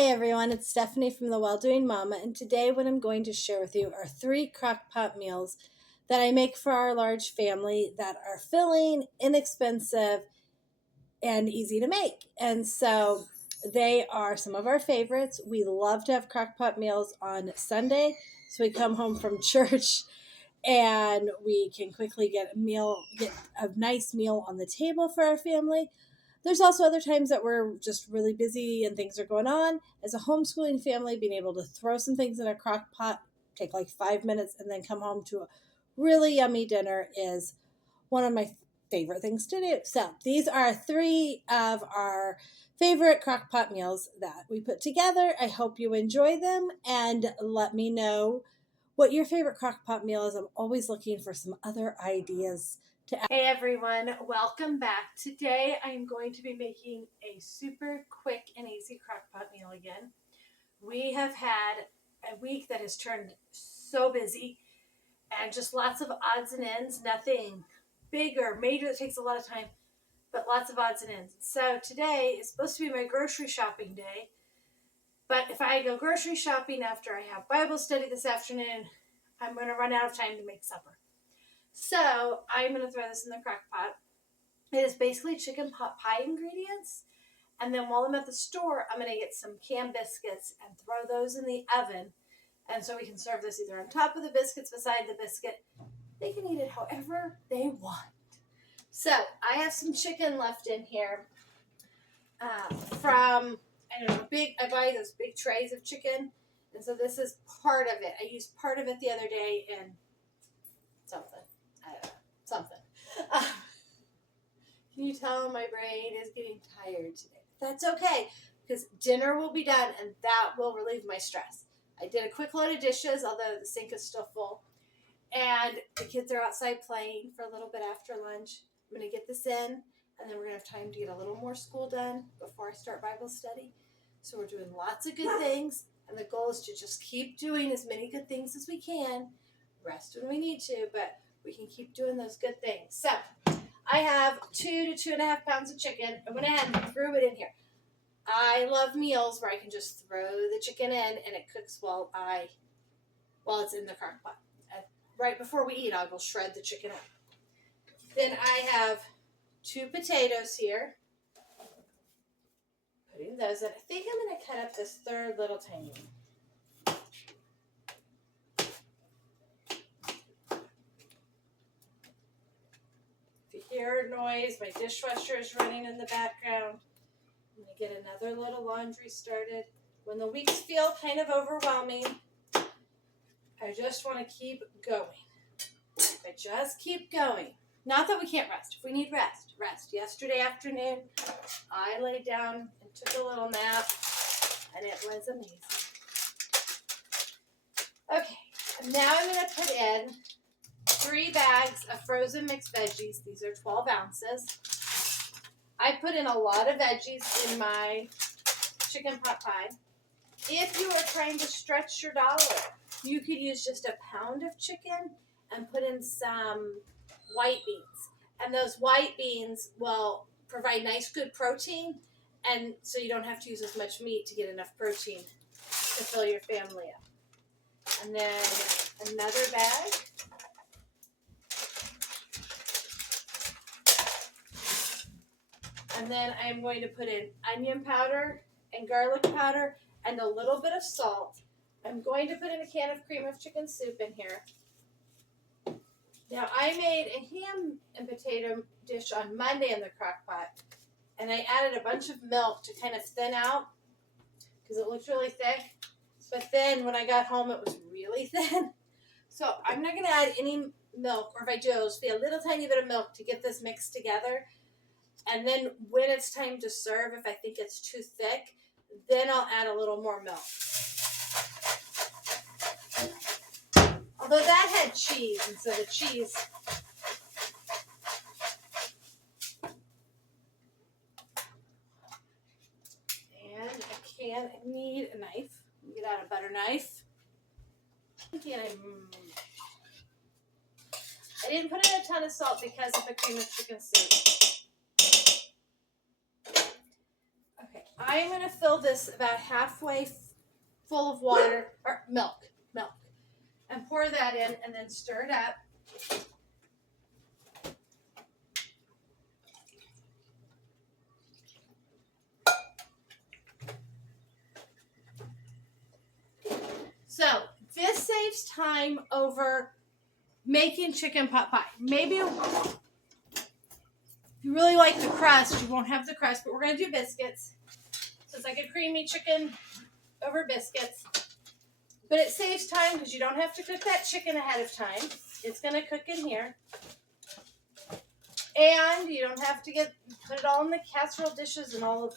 Hi everyone, it's Stephanie from The Well-Doing Mama, and today what I'm going to share with you are 3 crock-pot meals that I make for our large family that are filling, inexpensive, and easy to make. And so they are some of our favorites. We love to have crock-pot meals on Sunday, so we come home from church and we can quickly get a nice meal on the table for our family. There's also other times that we're just really busy and things are going on. As a homeschooling family, being able to throw some things in a crock pot, take like 5 minutes, and then come home to a really yummy dinner is one of my favorite things to do. So these are 3 of our favorite crock pot meals that we put together. I hope you enjoy them and let me know what your favorite crock pot meal is. I'm always looking for some other ideas to add. Hey everyone, welcome back. Today I'm going to be making a super quick and easy crock pot meal again. We have had a week that has turned so busy and just lots of odds and ends, nothing big or major that takes a lot of time, but lots of odds and ends. So today is supposed to be my grocery shopping day. But if I go grocery shopping after I have Bible study this afternoon, I'm going to run out of time to make supper. So I'm going to throw this in the crock pot. It is basically chicken pot pie ingredients. And then while I'm at the store, I'm going to get some canned biscuits and throw those in the oven. And so we can serve this either on top of the biscuits, beside the biscuit. They can eat it however they want. So I have some chicken left in here from... I buy those big trays of chicken, and so this is part of it. I used part of it the other day in something. I don't know. Something. Can you tell my brain is getting tired today? That's okay, because dinner will be done, and that will relieve my stress. I did a quick load of dishes, although the sink is still full, and the kids are outside playing for a little bit after lunch. I'm going to get this in, and then we're going to have time to get a little more school done before I start Bible study. So we're doing lots of good things, and the goal is to just keep doing as many good things as we can, rest when we need to, but we can keep doing those good things. So I have 2 to 2.5 pounds of chicken. I went ahead and threw it in here. I love meals where I can just throw the chicken in and it cooks while it's in the crock pot. Right before we eat, I will shred the chicken up. Then I have 2 potatoes here. Putting those in. I think I'm going to cut up this third little tiny one. If you hear a noise, my dishwasher is running in the background. I'm going to get another little laundry started. When the weeks feel kind of overwhelming, I just want to keep going. I just keep going. Not that we can't rest. If we need rest, rest. Yesterday afternoon, I laid down and took a little nap, and it was amazing. Okay, now I'm going to put in 3 bags of frozen mixed veggies. These are 12 ounces. I put in a lot of veggies in my chicken pot pie. If you are trying to stretch your dollar, you could use just a pound of chicken and put in some white beans. And those white beans will provide nice, good protein, and so you don't have to use as much meat to get enough protein to fill your family up. And then another bag. And then I'm going to put in onion powder and garlic powder and a little bit of salt. I'm going to put in a can of cream of chicken soup in here. Now, I made a ham and potato dish on Monday in the crock pot, and I added a bunch of milk to kind of thin out because it looked really thick. But then when I got home, it was really thin. So I'm not going to add any milk, or if I do, it'll just be a little tiny bit of milk to get this mixed together. And then when it's time to serve, if I think it's too thick, then I'll add a little more milk. Although that had cheese, and so the cheese... And I need a knife. Get out a butter knife. I didn't put in a ton of salt because of the cream of chicken soup. Okay, I'm going to fill this about halfway full of water, or milk, and pour that in and then stir it up. So this saves time over making chicken pot pie. Maybe if you really like the crust, you won't have the crust, but we're going to do biscuits. So it's like a creamy chicken over biscuits. But it saves time because you don't have to cook that chicken ahead of time. It's going to cook in here. And you don't have to put it all in the casserole dishes and or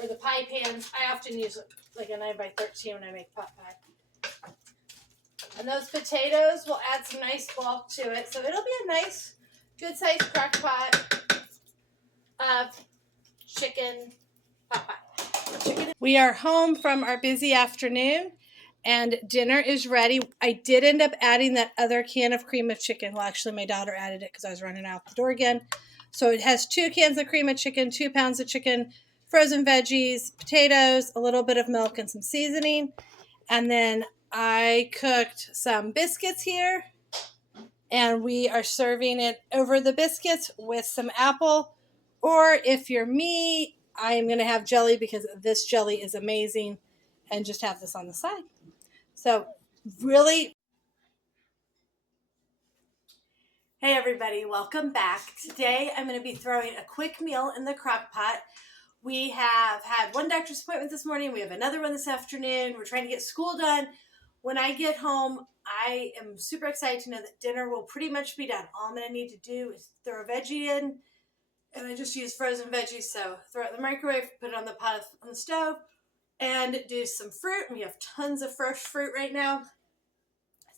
the pie pans. I often use like a 9x13 when I make pot pie. And those potatoes will add some nice bulk to it. So it'll be a nice, good-sized crock pot of chicken pot pie. We are home from our busy afternoon, and dinner is ready. I did end up adding that other can of cream of chicken. Well, actually, my daughter added it because I was running out the door again. So it has 2 cans of cream of chicken, 2 pounds of chicken, frozen veggies, potatoes, a little bit of milk, and some seasoning. And then I cooked some biscuits here, and we are serving it over the biscuits with some apple. Or if you're me, I am going to have jelly because this jelly is amazing, and just have this on the side. So really, hey everybody, welcome back. Today I'm going to be throwing a quick meal in the crock pot. We have had one doctor's appointment this morning. We have another one this afternoon. We're trying to get school done. When I get home, I am super excited to know that dinner will pretty much be done. All I'm going to need to do is throw a veggie in, and I just use frozen veggies. So throw it in the microwave, put it on the pot on the stove, and do some fruit. We have tons of fresh fruit right now.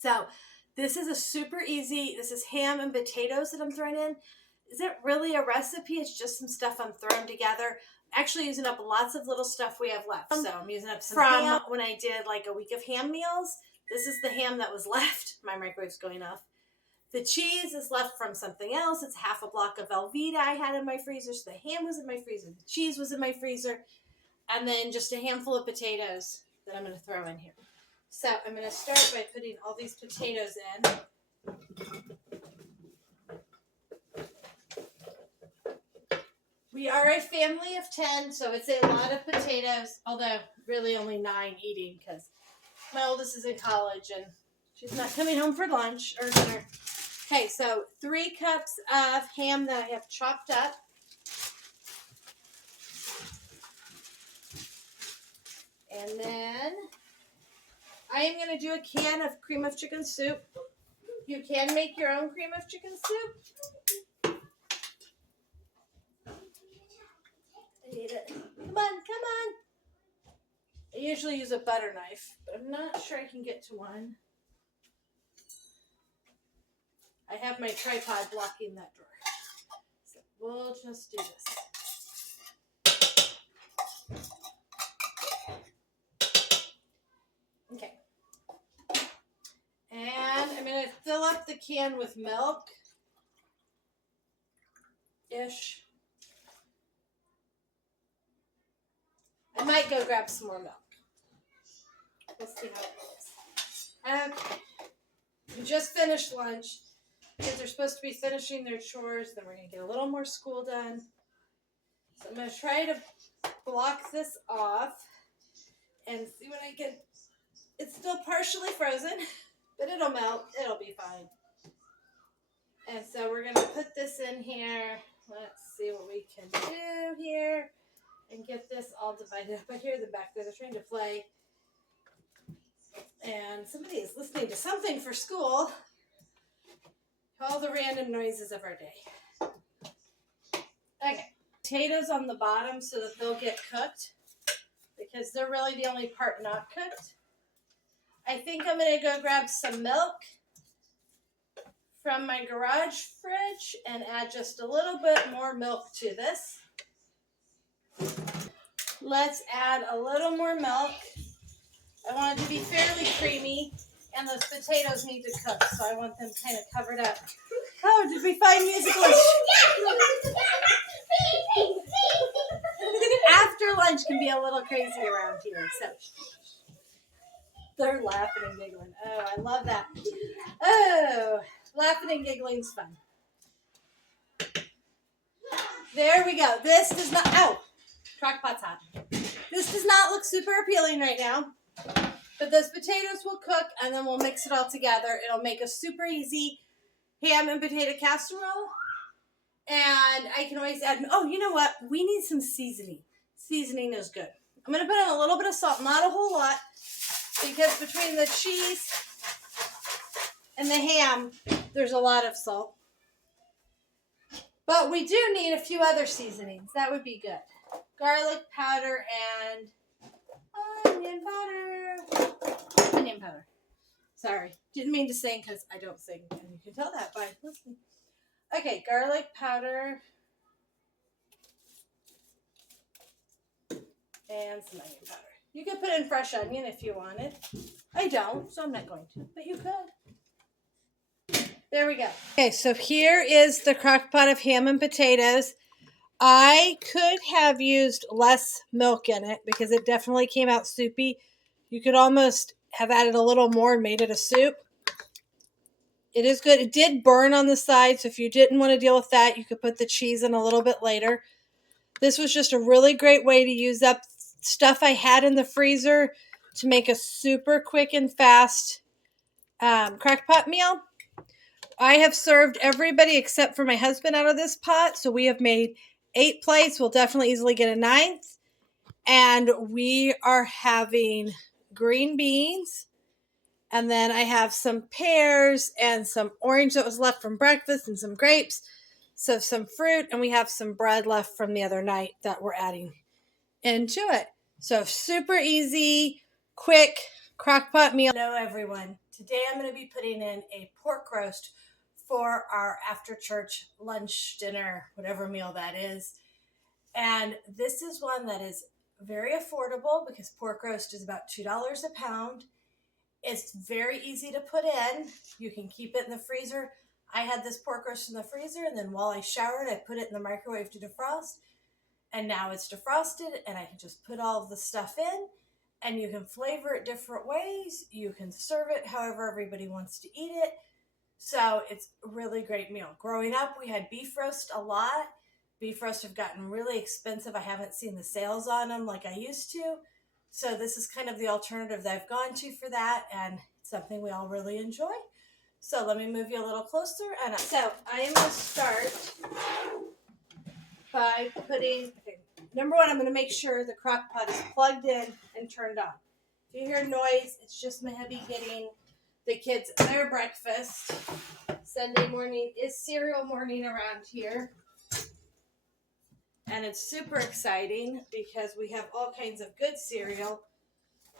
So this is a super easy, this is ham and potatoes that I'm throwing in. Is it really a recipe? It's just some stuff I'm throwing together. Actually using up lots of little stuff we have left. So I'm using up some ham when I did like a week of ham meals. This is the ham that was left. My microwave's going off. The cheese is left from something else. It's half a block of Velveeta I had in my freezer. So the ham was in my freezer. The cheese was in my freezer. And then just a handful of potatoes that I'm going to throw in here. So I'm going to start by putting all these potatoes in. We are a family of 10, so it's a lot of potatoes, although really only 9 eating because my oldest is in college and she's not coming home for lunch or dinner. Okay, so 3 cups of ham that I have chopped up. And then I am going to do a can of cream of chicken soup. You can make your own cream of chicken soup. I need it. Come on. I usually use a butter knife, but I'm not sure I can get to one. I have my tripod blocking that drawer. So we'll just do this. Okay. And I'm going to fill up the can with milk-ish. I might go grab some more milk. We'll see how it goes. Okay. We just finished lunch. Kids are supposed to be finishing their chores. Then we're going to get a little more school done. So I'm going to try to block this off and see what I can. It's still partially frozen, but it'll melt. It'll be fine. And so we're going to put this in here. Let's see what we can do here and get this all divided up. I hear them back there. They're trying to play. And somebody is listening to something for school. All the random noises of our day. Okay. Potatoes on the bottom so that they'll get cooked because they're really the only part not cooked. I think I'm going to go grab some milk from my garage fridge and add just a little bit more milk to this. Let's add a little more milk. I want it to be fairly creamy, and those potatoes need to cook, so I want them kind of covered up. Oh, did we find musical? After after lunch can be a little crazy around here. So they're laughing and giggling. Oh, I love that. Oh, laughing and giggling's fun. There we go. This does not, ow, Crockpot's hot. This does not look super appealing right now, but those potatoes will cook and then we'll mix it all together. It'll make a super easy ham and potato casserole. And I can always add, oh, you know what? We need some seasoning. Seasoning is good. I'm going to put in a little bit of salt, not a whole lot, because between the cheese and the ham, there's a lot of salt. But we do need a few other seasonings. That would be good. Garlic powder and onion powder. Onion powder. Sorry. Didn't mean to sing because I don't sing. And you can tell that by listening. Okay, garlic powder. And some onion powder. You could put in fresh onion if you wanted. I don't, so I'm not going to. But you could. There we go. Okay, so here is the crock pot of ham and potatoes. I could have used less milk in it because it definitely came out soupy. You could almost have added a little more and made it a soup. It is good. It did burn on the side, so if you didn't want to deal with that, you could put the cheese in a little bit later. This was just a really great way to use up stuff I had in the freezer to make a super quick and fast crock pot meal. I have served everybody except for my husband out of this pot, so we have made 8 plates. We'll definitely easily get a 9th. And we are having green beans. And then I have some pears and some orange that was left from breakfast and some grapes. So some fruit, and we have some bread left from the other night that we're adding into it. So super easy, quick crock pot meal. Hello everyone. Today I'm going to be putting in a pork roast for our after church lunch, dinner, whatever meal that is. And this is one that is very affordable because pork roast is about $2 a pound. It's very easy to put in. You can keep it in the freezer. I had this pork roast in the freezer, and then while I showered, I put it in the microwave to defrost. And now it's defrosted, and I can just put all of the stuff in, and you can flavor it different ways. You can serve it however everybody wants to eat it. So it's a really great meal. Growing up, we had beef roast a lot. Beef roast have gotten really expensive. I haven't seen the sales on them like I used to. So this is kind of the alternative that I've gone to for that, and it's something we all really enjoy. So let me move you a little closer. So I am going to start by putting, number one, I'm going to make sure the crock pot is plugged in and turned on. If you hear noise, it's just my hubby getting the kids their breakfast. Sunday morning is cereal morning around here. And it's super exciting because we have all kinds of good cereal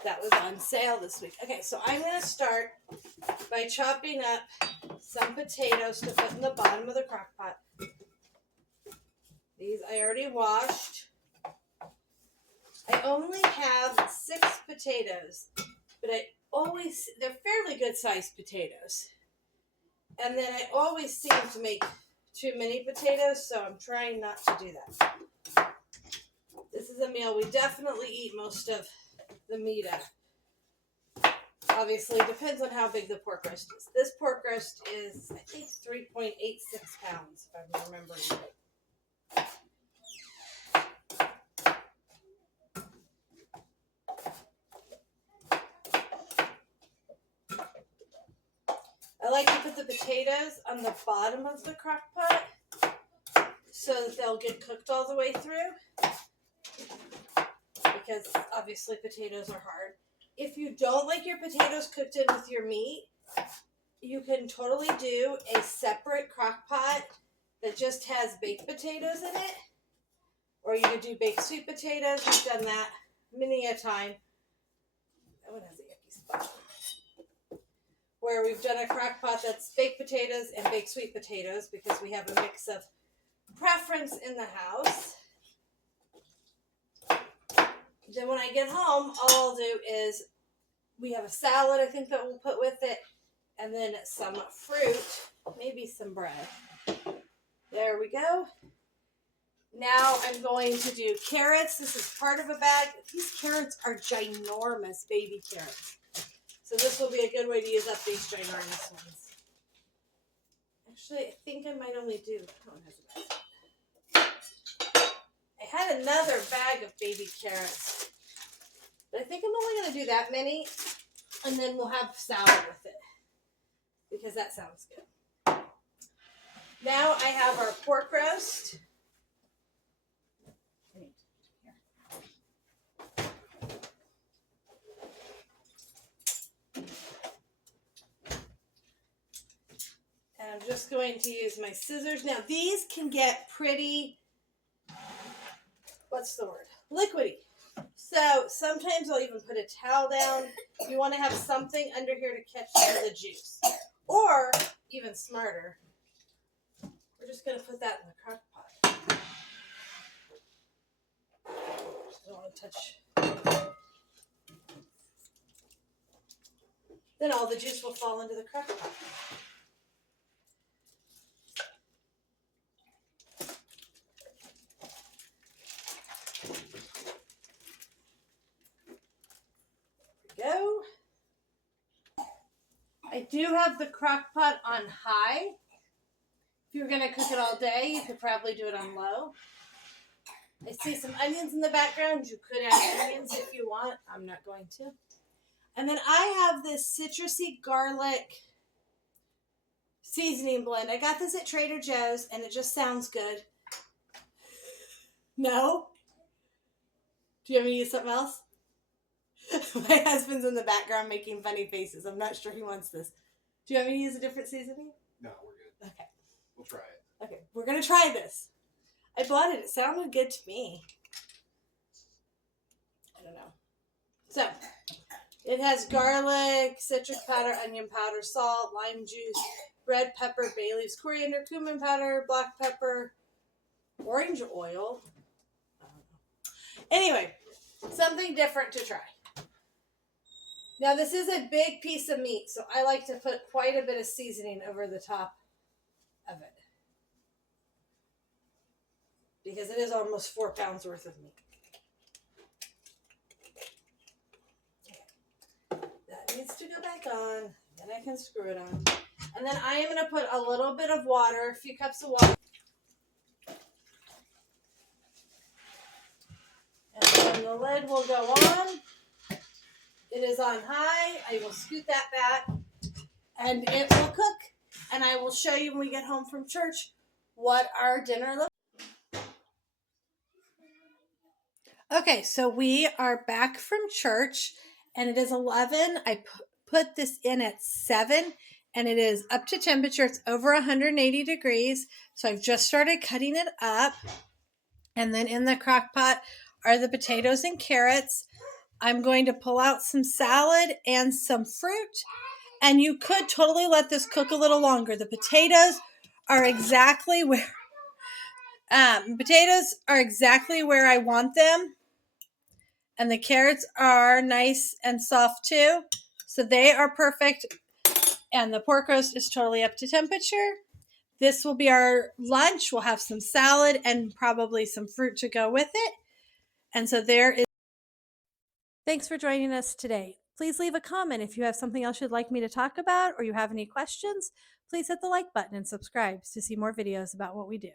that was on sale this week. Okay, so I'm going to start by chopping up some potatoes to put in the bottom of the crock pot. These I already washed. I only have 6 potatoes, but they're fairly good sized potatoes. And then I always seem to make too many potatoes, so I'm trying not to do that. This is a meal we definitely eat most of the meat of. Obviously, depends on how big the pork roast is. This pork roast is, I think, 3.86 pounds, if I'm remembering right. I like to put the potatoes on the bottom of the crock pot so that they'll get cooked all the way through, because obviously potatoes are hard. If you don't like your potatoes cooked in with your meat, you can totally do a separate crock pot that just has baked potatoes in it, or you could do baked sweet potatoes. We've done that many a time. That one has a yucky spot. Where we've done a crock pot that's baked potatoes and baked sweet potatoes because we have a mix of preference in the house. Then when I get home, all I'll do is, we have a salad I think that we'll put with it, and then some fruit, maybe some bread. There we go. Now I'm going to do carrots. This is part of a bag. These carrots are ginormous baby carrots. So this will be a good way to use up these ginormous ones. Actually, I think I might only do, I had another bag of baby carrots. But I think I'm only going to do that many, and then we'll have salad with it, because that sounds good. Now I have our pork roast. And I'm just going to use my scissors. Now these can get pretty, what's the word? Liquidy. So sometimes I'll even put a towel down. You want to have something under here to catch some of the juice. Or, even smarter, we're just going to put that in the crock pot. I don't want to touch. Then all the juice will fall into the crock pot. Go. I do have the crock pot on high. If you were going to cook it all day, you could probably do it on low. I see some onions in the background. You could add onions if you want. I'm not going to. And then I have this citrusy garlic seasoning blend. I got this at Trader Joe's, and it just sounds good. No? Do you want me to use something else? My husband's in the background making funny faces. I'm not sure he wants this. Do you want me to use a different seasoning? No, we're good. Okay. We'll try it. Okay, we're going to try this. I bought it. It sounded good to me. I don't know. So, it has garlic, citric powder, onion powder, salt, lime juice, red pepper, bay leaves, coriander, cumin powder, black pepper, orange oil. I don't know. Anyway, something different to try. Now, this is a big piece of meat, so I like to put quite a bit of seasoning over the top of it, because it is almost 4 pounds worth of meat. That needs to go back on. Then I can screw it on. And then I am going to put a little bit of water, a few cups of water. And then the lid will go on. It is on high. I will scoot that back, and it will cook. And I will show you when we get home from church what our dinner looks like. Okay, so we are back from church, and it is 11. I put this in at 7, and it is up to temperature. It's over 180 degrees, so I've just started cutting it up. And then in the crock pot are the potatoes and carrots. I'm going to pull out some salad and some fruit, and you could totally let this cook a little longer. The potatoes are exactly where I want them, and the carrots are nice and soft too, so they are perfect. And the pork roast is totally up to temperature. This will be our lunch. We'll have some salad and probably some fruit to go with it. And so there is. Thanks for joining us today. Please leave a comment if you have something else you'd like me to talk about, or you have any questions. Please hit the like button and subscribe to see more videos about what we do.